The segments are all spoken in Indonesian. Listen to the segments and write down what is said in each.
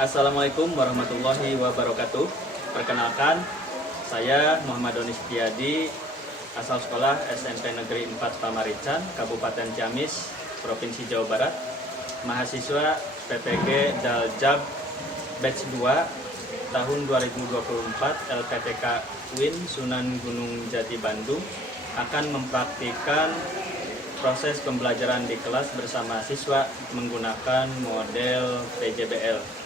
Assalamualaikum warahmatullahi wabarakatuh. Perkenalkan, saya Muhammad Doni Setiadi, asal sekolah SMP Negeri 4 Pamarican, Kabupaten Ciamis, Provinsi Jawa Barat, mahasiswa PPG Daljab Batch 2 tahun 2024 LPTK UIN Sunan Gunung Jati Bandung akan mempraktikkan proses pembelajaran di kelas bersama siswa menggunakan model PJBL.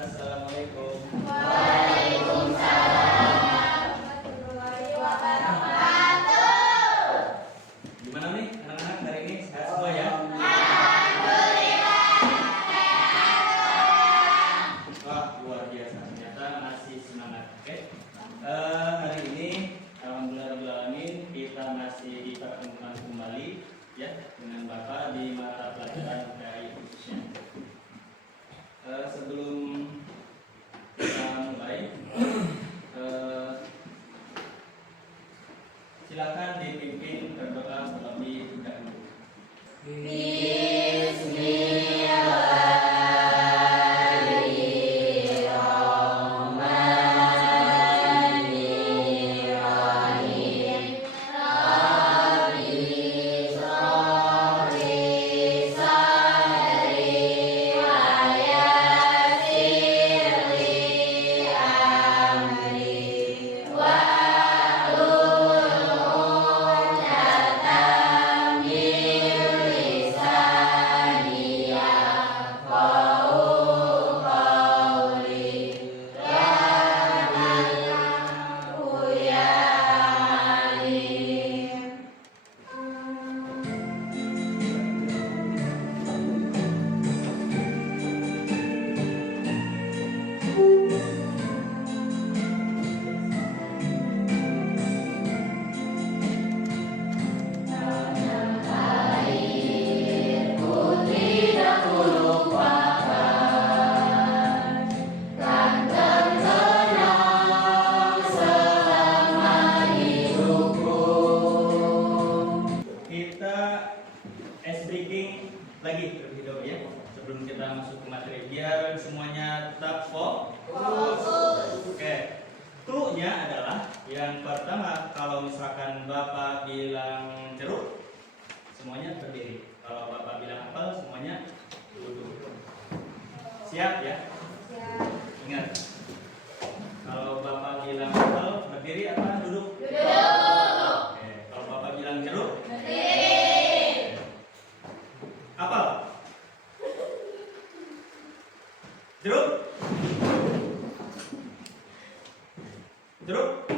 Assalamualaikum. Waalaikumsalam warahmatullahi wabarakatuh. Gimana nih anak-anak hari ini? Sehat semua ya? Alhamdulillah. Wah, luar biasa. Ternyata masih semangat. Oke. Hari ini alhamdulillahirobbilalamin kita masih dipertemukan kembali ya dengan Bapak di mata pelajaran PAI khususnya. Sebelum kita mulai, silakan dipimpin berdoa terlebih dahulu. Bismillahirrahmanirrahim. Rabbi sholli sadri wa yassir li amri wahlul 'uqdatam min lisani yafqahu qawli. Ya alim. Putri dahulu wafat, kan terkenang selama hidupku. Kita ice breaking lagi terlebih dahulu ya sebelum kita masuk ke materi biar semuanya tetap fokus. Oke, clue-nya adalah yang pertama kalau misalkan Bapak bilang jeruk semuanya berdiri. Kalau Bapak bilang apel semuanya duduk. Siap ya? Ingat. Kalau Bapak bilang apel berdiri apa duduk? Oke, kalau Bapak bilang jeruk apel. Jeruk. Jeruk.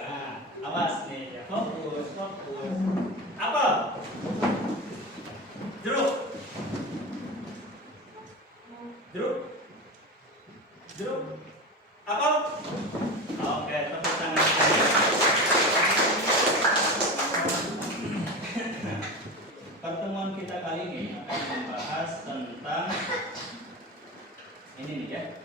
Nah, awas nih ya. Fokus. Apel. Jeruk. Jeruk. Jeruk. Apel. Oke, tepuk tangan. Pertemuan kita kali ini akan membahas tentang ini nih ya.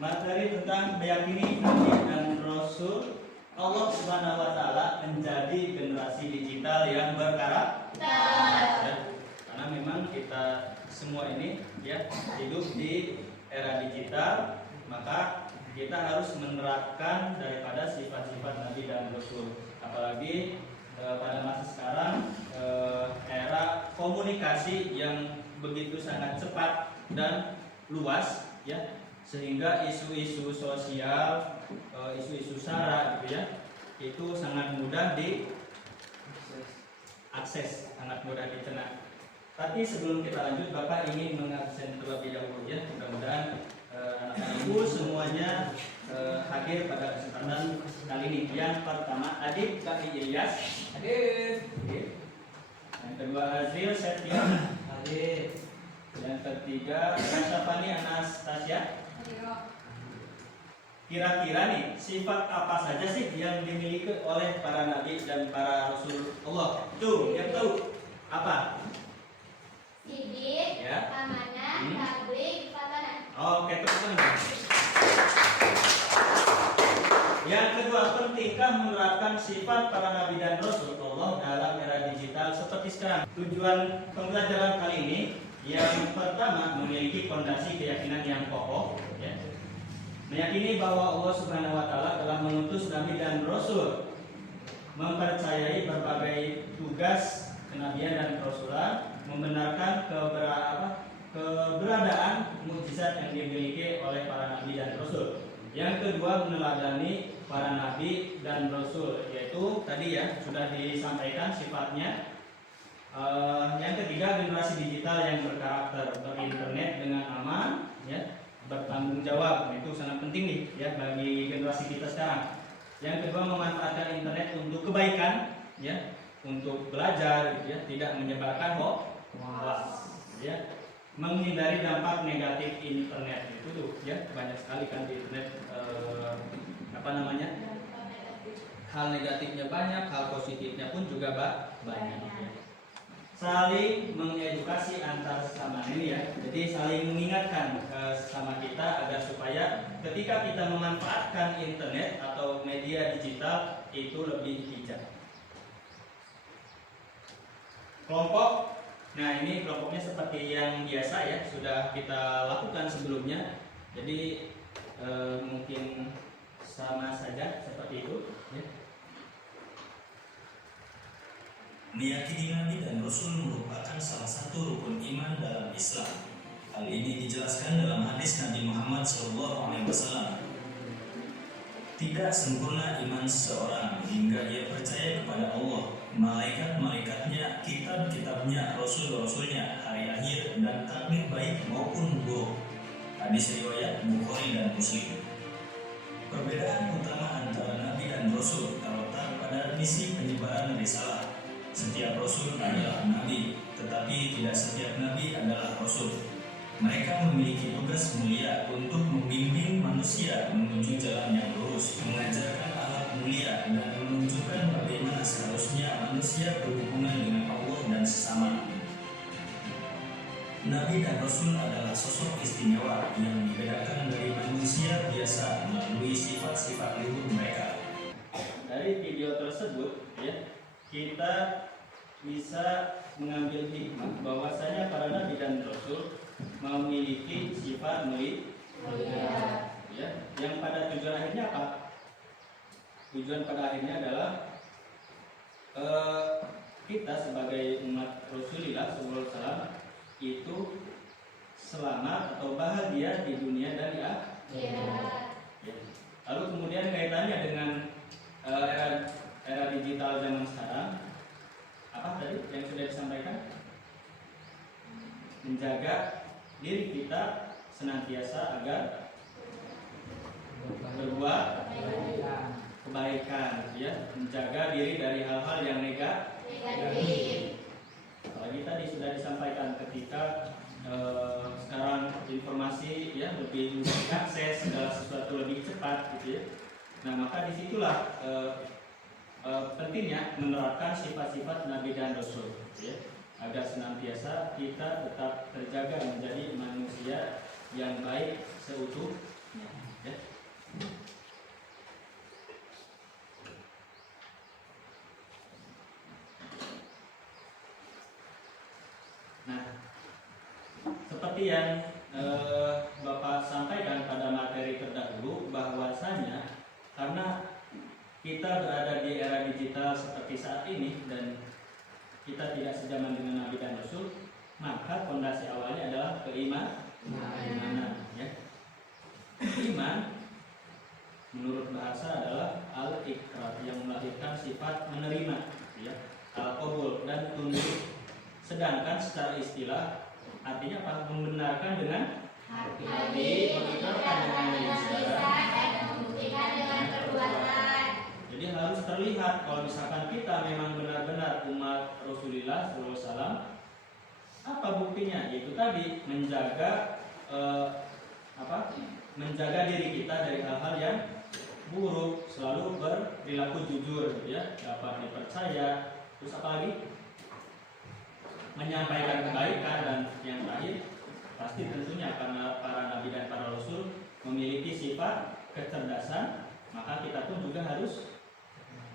Materi tentang meyakini Nabi dan Rasul Allah Subhanahu wa taala menjadi generasi digital yang berkarakter. Ya, karena memang kita semua ini ya hidup di era digital, maka kita harus menerapkan daripada sifat-sifat Nabi dan Rasul. Apalagi pada masa sekarang era komunikasi yang begitu sangat cepat dan luas ya, sehingga isu-isu sosial, isu-isu sara gitu ya, itu sangat mudah diakses, sangat mudah dicerna. Tapi sebelum kita lanjut, Bapak ingin mengabsen terlebih dahulu ya, mudah-mudahan anak-anak ibu semuanya hadir pada kesempatan kali ini. Yang pertama Adib Kaki Ilyas. Hadir. Yang kedua Azril Setia. Hadir. Yang ketiga Rasafani Anastasia. Kira-kira nih sifat apa saja sih yang dimiliki oleh para nabi dan para rasul Allah? Tuh, yang tahu apa? Sidik, Ya. amanah, tabligh, fatanah. Oke, teman-teman. Yang kedua, pentingkah menerapkan sifat para nabi dan rasul Allah dalam era digital seperti sekarang? Tujuan pembelajaran kali ini Yang pertama, memiliki fondasi keyakinan yang kokoh, ya. Meyakini bahwa Allah Subhanahu wa taala telah mengutus nabi dan rasul, mempercayai berbagai tugas kenabian dan kerasulan, membenarkan keberadaan mukjizat yang dimiliki oleh para nabi dan rasul. Yang kedua, meneladani para nabi dan rasul, yaitu tadi ya sudah disampaikan sifatnya. Yang ketiga, generasi digital yang berkarakter berinternet dengan aman, ya, bertanggung jawab. Itu sangat penting nih ya bagi generasi kita sekarang. Yang kedua, memanfaatkan internet untuk kebaikan, ya, untuk belajar, gitu ya, tidak menyebarkan hoax, ya, menghindari dampak negatif internet. Itu tuh ya banyak sekali kan di internet hal negatifnya banyak, hal positifnya pun juga banyak, ya. Saling mengedukasi antar sesama ini ya, jadi saling mengingatkan ke sesama kita agar supaya ketika kita memanfaatkan internet atau media digital itu lebih bijak. Kelompok, nah ini kelompoknya seperti yang biasa ya sudah kita lakukan sebelumnya, jadi mungkin sama saja seperti itu, ya. Meyakini Nabi dan Rasul merupakan salah satu rukun iman dalam Islam. Hal ini dijelaskan dalam hadis Nabi Muhammad SAW. Tidak sempurna iman seseorang hingga ia percaya kepada Allah, malaikat-malaikatnya, kitab-kitabnya, rasul-rasulnya, hari akhir, dan takdir baik maupun buruk. Hadis riwayat Bukhari dan Muslim. Perbedaan utama antara Nabi dan Rasul terletak pada misi penyebaran risalah. Setiap Rasul adalah Nabi, tetapi tidak setiap Nabi adalah Rasul. Mereka memiliki tugas mulia untuk membimbing manusia menuju jalan yang lurus, mengajarkan akhlak mulia, dan menunjukkan bagaimana seharusnya manusia berhubungan dengan Allah dan sesama. Nabi dan Rasul adalah sosok istimewa yang dibedakan dari manusia biasa melalui sifat-sifat luhur mereka. Dari video tersebut, ya, kita bisa mengambil hikmah bahwasanya para nabi dan rasul memiliki sifat mulia, ya, yang pada tujuan akhirnya apa? Tujuan pada akhirnya adalah kita sebagai umat Rasulullah SAW itu selamat atau bahagia di dunia dan di akhirat. Ya. Lalu kemudian kaitannya dengan era digital zaman sekarang, apa tadi yang sudah disampaikan? Menjaga diri kita senantiasa agar berbuat kebaikan, ya, menjaga diri dari hal-hal yang negatif. Apalagi tadi sudah disampaikan ketika sekarang informasi ya lebih diakses, segala sesuatu lebih cepat, gitu ya. Nah, maka disitulah pentingnya menerapkan sifat-sifat Nabi dan Rasul, ya, agar senantiasa kita tetap terjaga menjadi manusia yang baik seutuhnya, ya. Nah, seperti yang Bapak sampaikan pada materi terdahulu, bahwasanya karena kita berada di era digital seperti saat ini dan kita tidak sejaman dengan Nabi dan Rasul, maka fondasi awalnya adalah keimanan, ya. Iman menurut bahasa adalah al-iqrar yang melahirkan sifat menerima, ya, al-qabul dan tunduk. Sedangkan secara istilah artinya apa? Membenarkan dengan hati, mengikrarkan dengan lisan, dan membuktikan dengan perbuatan. Jadi harus terlihat kalau misalkan kita memang benar-benar umat Rasulullah SAW. Apa buktinya? Yaitu tadi menjaga menjaga diri kita dari hal-hal yang buruk, selalu berperilaku jujur, ya, dapat dipercaya. Terus apa lagi? Menyampaikan kebaikan, dan yang terakhir pasti tentunya karena para nabi dan para rasul memiliki sifat kecerdasan, maka kita pun juga harus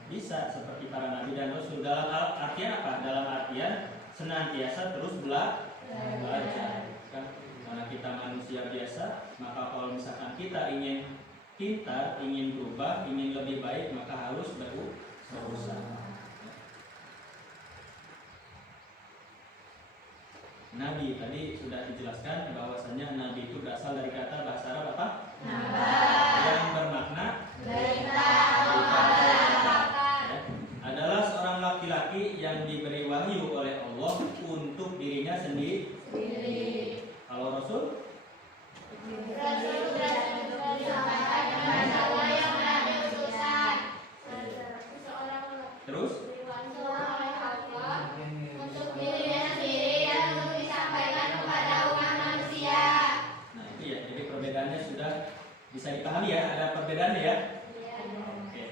bisa seperti para nabi dan rasul. Dalam artian apa? Dalam artian senantiasa terus belajar, kita ingin pintar, ingin berubah, ingin lebih baik, maka harus berusaha. Nabi tadi sudah dijelaskan bahwasanya nabi itu berasal dari kata bahasa Arab apa? Naba. Yang bermakna Berita. ya, adalah seorang laki-laki yang diberi wahyu oleh Allah untuk dirinya sendiri. Kalau Rasul Rasul disampaikan kepada Allah yang menjadi utusan. terus Oleh Allah untuk dirinya sendiri dan untuk disampaikan kepada umat manusia. nah itu ya, jadi perbedaannya sudah bisa dipahami ya, ada perbedaannya ya. Oke.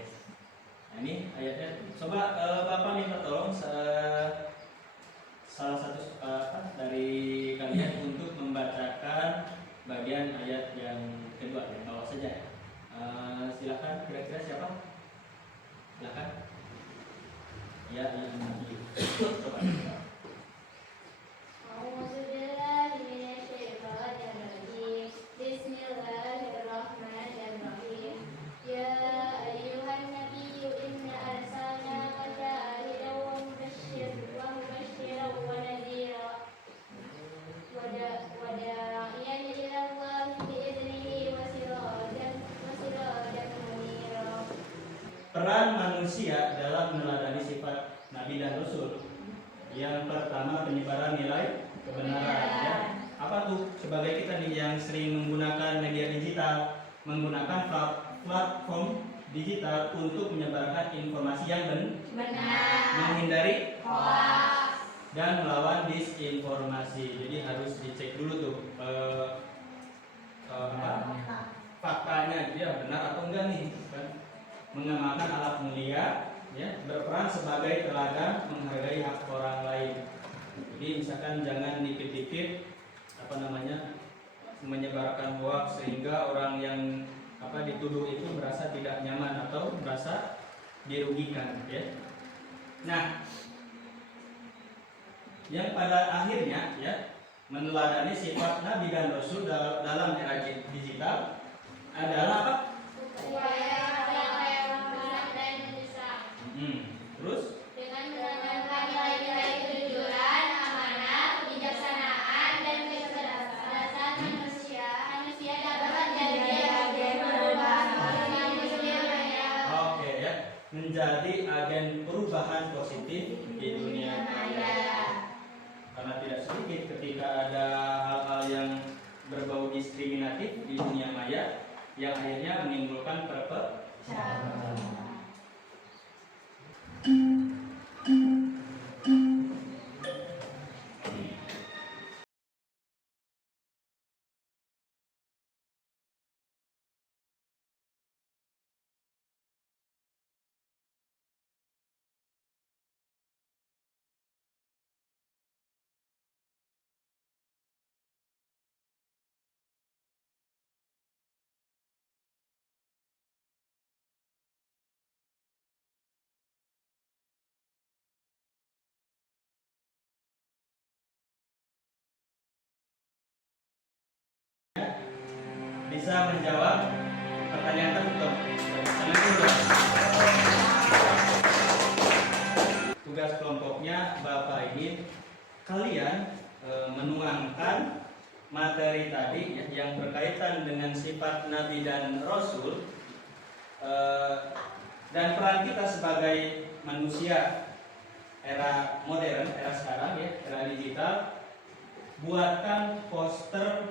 Nah, ini ayatnya. Coba Bapak minta tolong salah satu dari kalian untuk membacakan bagian ayat yang kedua yang bawah saja. Silakan, kira-kira siapa? Silakan. Ya, yang Nabi. Coba. Bismillahirrahmanirrahim. Ya ayyuhan nabiyyu inna arsalnaka syahidan wa mubasysyiran wa nadhira wa da'iyan ila Allah bi'idnihi wa sirajan munira. Peran manusia dalam meneladani sifat Nabi dan Rasul. Yang pertama, penyebaran nilai kebenaran ya. Apa tuh? Sebagai kita nih yang sering menggunakan media digital, menggunakan platform digital untuk menyebarkan informasi yang Benar. menghindari Hoax. dan melawan disinformasi. Jadi harus dicek dulu tuh faktanya dia benar atau enggak nih kan. Mengamalkan alat mulia ya, berperan sebagai teladan, menghargai hak orang lain. Jadi misalkan jangan dikit-dikit menyebarkan hoax sehingga orang yang dituduh itu merasa tidak nyaman atau merasa dirugikan ya. Nah, yang pada akhirnya ya meneladani sifat Nabi dan Rasul dalam era digital adalah apa? Terus Dengan menanamkan nilai-nilai kejujuran, amanah, kebijaksanaan, dan kecerdasan manusia dapat menjadi agen perubahan positif di dunia maya. oke ya, menjadi agen perubahan positif di dunia maya. Karena tidak sedikit ketika ada hal-hal yang berbau diskriminatif di dunia maya yang akhirnya menimbulkan perpecahan. Bisa menjawab pertanyaan tertutup. Tugas kelompoknya Bapak ingin kalian menuangkan materi tadi ya, yang berkaitan dengan sifat Nabi dan Rasul dan peran kita sebagai manusia era modern, era sekarang ya, era digital. Buatkan poster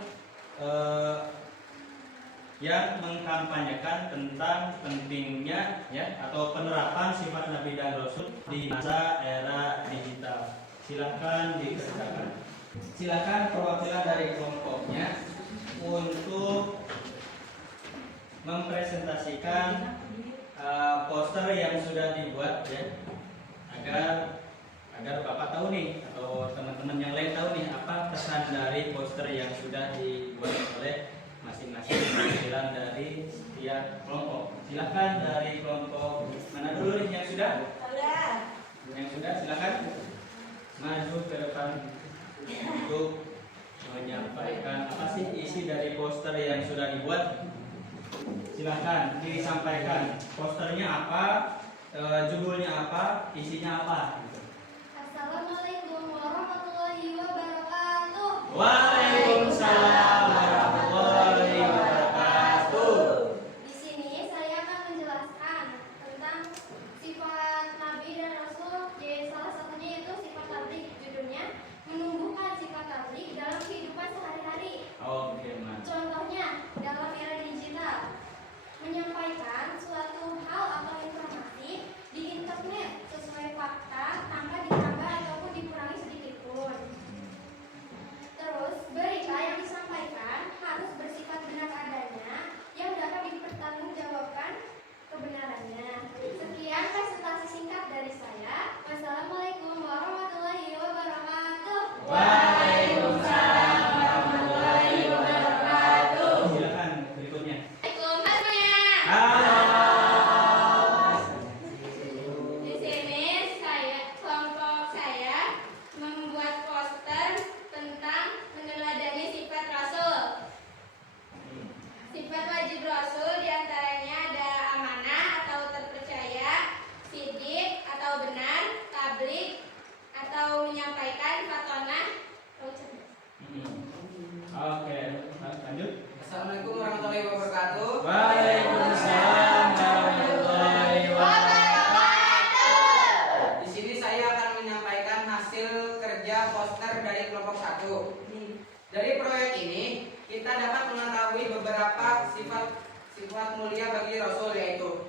yang mengkampanyekan tentang pentingnya ya atau penerapan sifat Nabi dan Rasul di masa era digital. Silakan dikerjakan. Silakan perwakilan dari kelompoknya untuk mempresentasikan poster yang sudah dibuat ya, agar Bapak tahu nih atau teman-teman yang lain tahu nih apa pesan dari poster yang sudah dibuat oleh masing-masing perwakilan dari setiap kelompok. Silakan dari kelompok mana dulu nih yang sudah? Yang sudah silakan maju ke depan untuk menyampaikan apa sih isi dari poster yang sudah dibuat. Silahkan disampaikan. Posternya apa? Judulnya apa? Isinya apa? Assalamualaikum warahmatullahi wabarakatuh. Waalaikumsalam warahmatullahi wabarakatuh. Di sini saya akan menjelaskan tentang sifat Nabi dan Rasul. Salah satunya yaitu sifat tabligh. Judulnya menumbuhkan sifat tabligh dalam kehidupan sehari-hari. Oke, Mas. Contohnya dalam era digital, menyampaikan suatu hal atau informasi di internet sesuai fakta tanpa ditambah ataupun dikurangi sedikit pun. Terus berita yang disampaikan harus bersifat benar adanya yang dapat dipertanggungjawabkan kebenarannya. Sekian presentasi singkat dari saya. Wassalamualaikum warahmatullahi wabarakatuh. Waalaikumsalam warahmatullahi wabarakatuh. Silakan berikutnya. Assalamualaikum. Halo. Di sini kelompok saya membuat poster tentang meneladani sifat Rasul. Sifat wajib Rasul diantaranya ada amanah atau terpercaya, sidik atau benar, tabligh atau menyampaikan, fatonah atau cerdas. Oke, lanjut. Assalamualaikum warahmatullahi wabarakatuh. Waalaikumsalam warahmatullahi wabarakatuh. Di sini saya akan menyampaikan hasil kerja poster dari kelompok 1. Dari proyek ini kita dapat mengetahui beberapa sifat mulia bagi Rasul, yaitu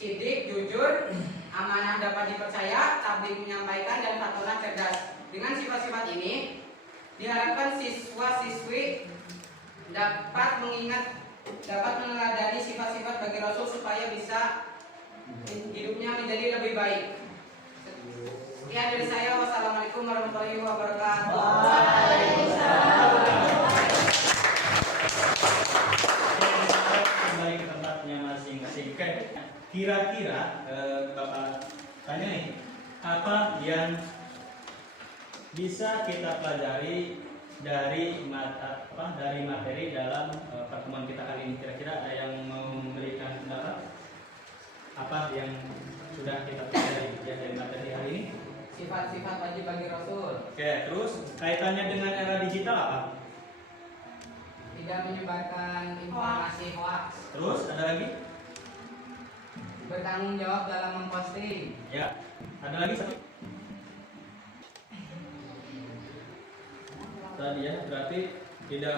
sidik, jujur, amanah dapat dipercaya, tabligh menyampaikan, dan fatonah cerdas. Dengan sifat-sifat ini diharapkan siswa-siswi dapat meneladani sifat-sifat bagi Rasul supaya bisa hidupnya menjadi lebih baik. Sekian dari saya. Wassalamualaikum warahmatullahi wabarakatuh. Kembali ke tempatnya masing-masing. Oke, kira-kira Bapak tanya nih, apa yang bisa kita pelajari dari materi dalam pertemuan kita kali ini? Kira-kira ada yang mau memberikan pendapat? Apa yang sudah kita pelajari ya dari materi hari ini? Sifat-sifat wajib bagi Rasul: Oke, terus kaitannya dengan era digital apa? tidak menyebarkan informasi hoax, Terus ada lagi? bertanggung jawab dalam memposting, Ya, ada lagi satu. Tadi ya, berarti tidak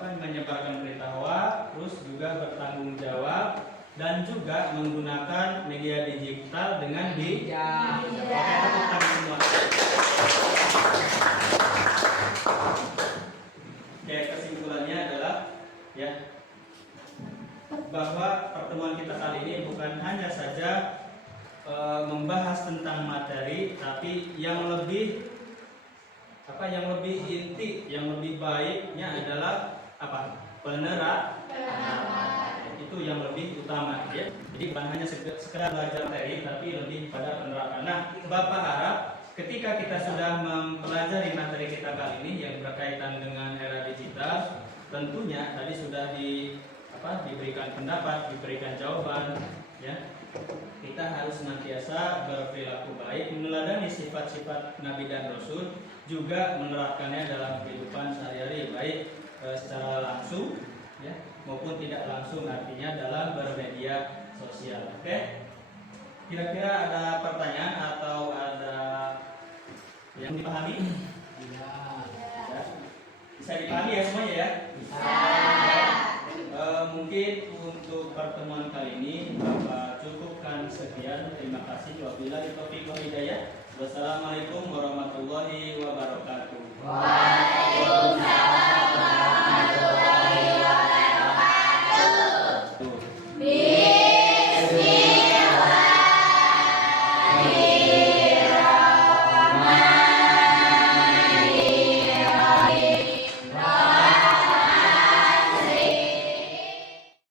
menyebarkan berita hoax, terus juga bertanggung jawab dan juga menggunakan media digital dengan bijak. Oke, tepuk tangan semua. Oke, kesimpulannya adalah ya bahwa pertemuan kita kali ini bukan hanya saja membahas tentang materi, tapi yang lebih inti, yang lebih baiknya adalah apa? Penerapan. Itu yang lebih utama ya. Jadi bukan hanya sekedar belajar materi, tapi lebih pada penerapan. Nah, Bapak harap ketika kita sudah mempelajari materi kita kali ini yang berkaitan dengan era digital, tentunya tadi sudah diberikan pendapat, diberikan jawaban ya. Kita harus senantiasa berperilaku baik, meneladani sifat-sifat Nabi dan Rasul, juga menerapkannya dalam kehidupan sehari-hari, baik secara langsung ya maupun tidak langsung, artinya dalam bermedia sosial. Oke? Kira-kira ada pertanyaan atau ada yang dipahami? Ya. Bisa dipahami ya semuanya ya? Bisa. Mungkin untuk pertemuan kali ini Bapak cukupkan sekian. Terima kasih. Wabillahi taufiq wal hidayah. Wassalamualaikum warahmatullahi wabarakatuh.